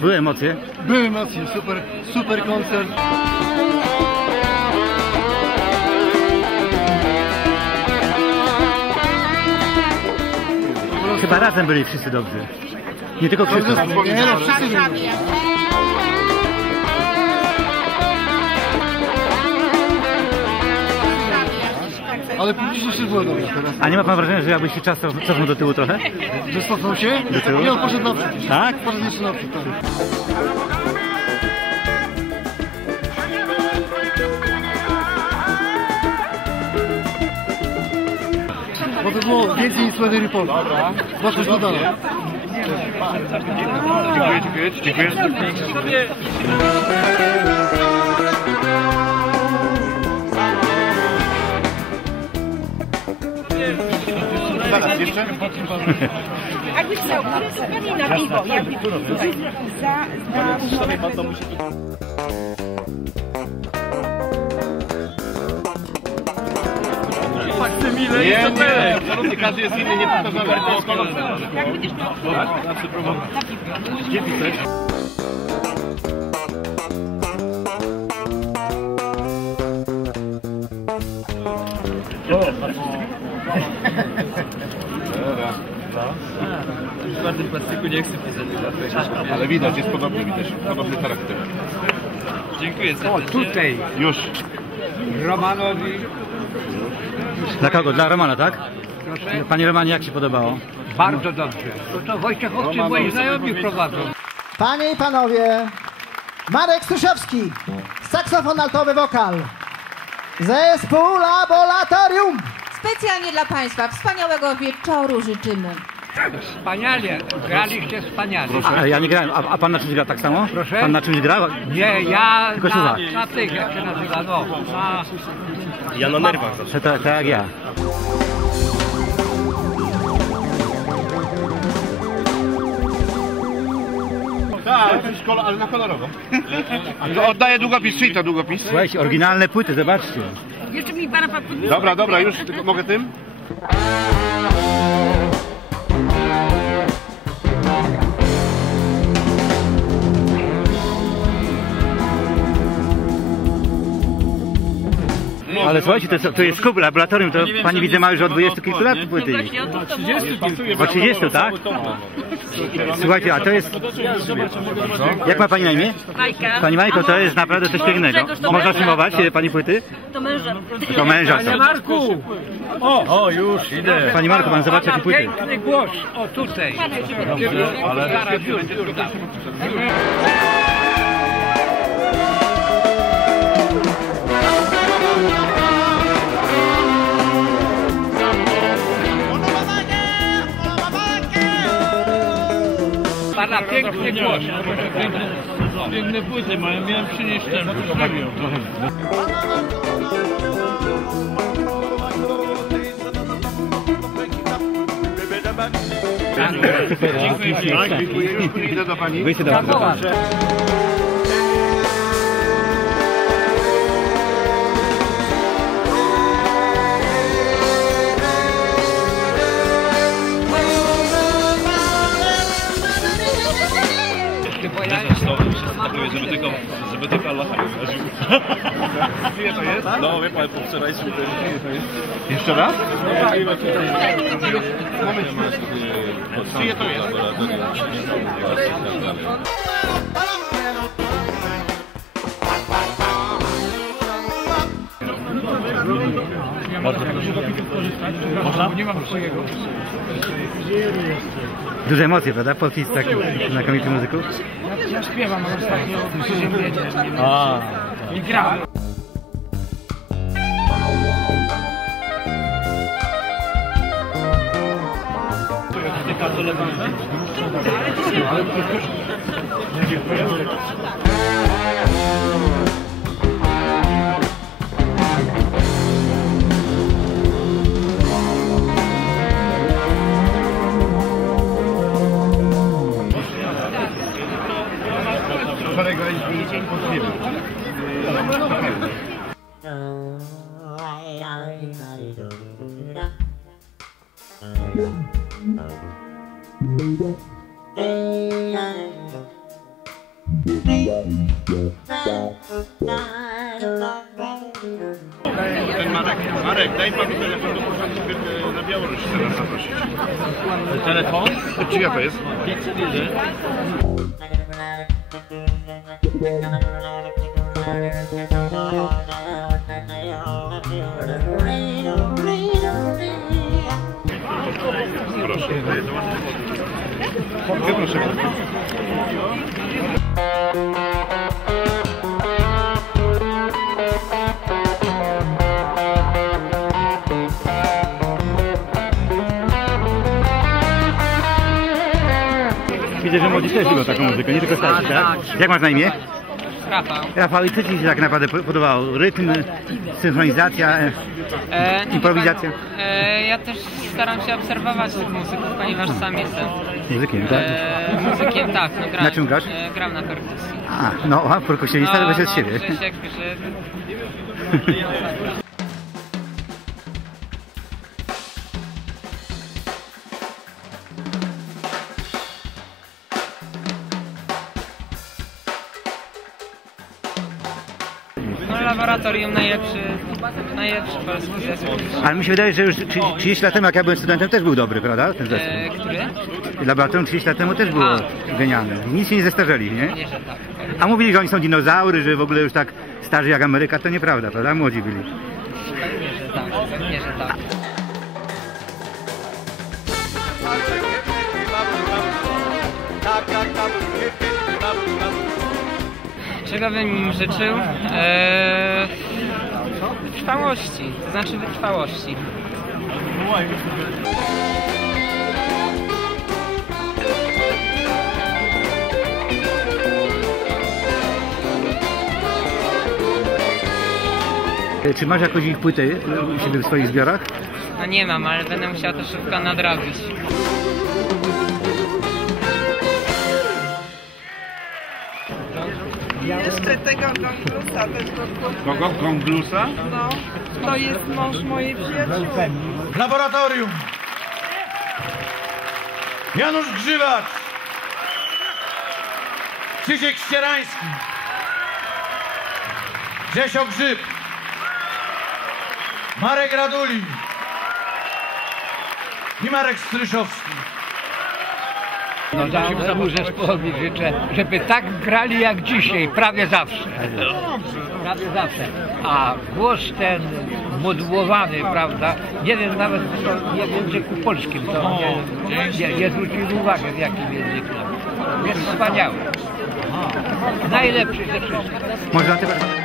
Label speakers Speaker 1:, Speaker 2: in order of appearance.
Speaker 1: Były emocje.
Speaker 2: Były emocje, super, super koncert.
Speaker 1: Chyba razem byli wszyscy dobrzy. Nie tylko Krzysztof.
Speaker 2: Nie no, wszyscy byli. Ale publicznie też było dobre teraz.
Speaker 1: A nie ma pan wrażenia, że jakby się czas cof- cofnął do tyłu trochę?
Speaker 2: Że cofnął się?
Speaker 1: Do tyłu?
Speaker 2: Nie, on poszedł naprzód.
Speaker 1: Tak?
Speaker 2: Poszedł jeszcze naprzód, tak. Bo to było więcej niż Słedy Report. Wasza dodana.
Speaker 3: Jakbyś chciał, sobie na piwo. Jakby za, za,
Speaker 4: Nie, nie, absolutnie każdy jest inny, nie powtarzamy.
Speaker 3: jak będziesz miał
Speaker 5: W twardym plastiku nie chcę pisać.
Speaker 4: Ale widać, jest podobny, widać, podobny charakter.
Speaker 5: Dziękuję
Speaker 6: O,
Speaker 5: serdecznie.
Speaker 6: tutaj
Speaker 4: Już.
Speaker 6: Romanowi,
Speaker 1: Dla kogo? Dla Romana, tak?
Speaker 6: proszę,
Speaker 1: Panie Romanie, jak się podobało?
Speaker 6: bardzo dobrze. To, to Wojciechowcy moi znajomi prowadzą.
Speaker 7: Panie i panowie, Marek Stuszewski, saksofon altowy wokal, zespół Laboratorium.
Speaker 3: Specjalnie dla Państwa wspaniałego wieczoru życzymy.
Speaker 6: Wspaniale, graliście wspaniale.
Speaker 1: A, ja nie grałem. A, a pan na czymś gra tak samo?
Speaker 6: Proszę?
Speaker 1: Pan na czymś grał?
Speaker 6: Nie, ja
Speaker 1: Tylko
Speaker 6: na,
Speaker 1: słucha.
Speaker 6: na tych, jak się nazywa, no, na
Speaker 4: Ja na nerwach zawsze.
Speaker 1: Tak, tak jak ja.
Speaker 4: Tak, ale na kolorową. To oddaję długopis, czyj to długopis?
Speaker 1: Słuchajcie, oryginalne płyty, zobaczcie.
Speaker 3: Jeszcze mi Pana Pan
Speaker 4: Dobra, dobra, już tylko mogę tym?
Speaker 1: Ale słuchajcie, to, to jest klub laboratorium, to pani widzę ma już od 20 kilku lat płyty. O 30, tak? Słuchajcie, a to jest... Jak ma pani na imię?
Speaker 3: Majka.
Speaker 1: Pani Majko, to jest naprawdę coś pięknego. Można filmować e, pani płyty?
Speaker 3: To męża.
Speaker 1: To męża są.
Speaker 6: Marku! O, o, już idę.
Speaker 1: Pani Marko, pan zobaczy jakie płyty.
Speaker 6: Piękny głos, o tutaj. Pana piękny głos.
Speaker 5: Piękne płyty mają, miałem przynieść ten.
Speaker 4: Tak, dziękuję, już idę do pani.
Speaker 1: Wyjście do was.
Speaker 5: Żeby nie. Wie to jest? No, wie pan, po wczorajszym tym.
Speaker 4: Jeszcze raz?
Speaker 5: Moment,
Speaker 4: Czyje to jest?
Speaker 1: Duże emocje, prawda? Podpis takich znakomitych muzyków.
Speaker 6: Ja śpiewam ostatnio w Ziemienie. I grałem.
Speaker 4: Wczoraj tego dzień nie był. Ten Marek, Marek, daj panu telefon, bo pan sobie e, na Białoruś teraz zaprosić. Telefon? To jest? Proszę. Proszę bardzo.
Speaker 1: Widzę, że młodzi też lubią taką muzykę, nie tylko starsi, tak? Jak masz na imię?
Speaker 8: Rafał.
Speaker 1: Rafał, i co Ci się tak naprawdę po- podobało? Rytm, synchronizacja, e,
Speaker 8: E,
Speaker 1: Improwizacja.
Speaker 8: E, ja też staram się obserwować tych muzyków, ponieważ sam jestem
Speaker 1: muzykiem, tak?
Speaker 8: e, muzykiem, tak. No, gram,
Speaker 1: Na czym grasz?
Speaker 8: E, gram na perkusji.
Speaker 1: A, no, a perkusjonista to bez z siebie.
Speaker 8: Grzesiek, Grzyb. Laboratorium najlepszy, najlepszy polski zespół.
Speaker 1: Ale mi się wydaje, że już 30 lat temu, jak ja byłem studentem, też był dobry, prawda? Ten zespół.
Speaker 8: E, który?
Speaker 1: Laboratorium 30 lat temu też było
Speaker 8: A.
Speaker 1: genialne. Nic się nie zestarzeli, nie?
Speaker 8: Nie, że tak.
Speaker 1: A mówili, że oni są dinozaury, że w ogóle już tak starzy jak Ameryka, to nieprawda, prawda? Młodzi byli.
Speaker 8: Pewnie, że tak. Pewnie, że tak. Czego bym im życzył? Eee, wytrwałości, to znaczy wytrwałości.
Speaker 1: Czy masz jakąś ich płytę u siebie w swoich zbiorach?
Speaker 8: No nie mam, ale będę musiał to szybko nadrobić.
Speaker 9: Jeszcze tego konklusa tego
Speaker 4: Kogo? Konglusa?
Speaker 9: no, to jest mąż mojej przyjaciółki.
Speaker 10: Laboratorium. Janusz Grzywacz. Krzysiek Ścierański. Grzesio Grzyb. Marek Raduli. I Marek Stryszowski.
Speaker 6: No całemu zespołowi życzę, żeby tak grali jak dzisiaj, prawie zawsze. Prawie zawsze. A głos ten modułowany, prawda? Nie wiem nawet w języku polskim, to nie, nie, nie zwróciłem uwagi w jakim języku. Jest wspaniały. Najlepszy ze wszystkich.
Speaker 1: Może na te...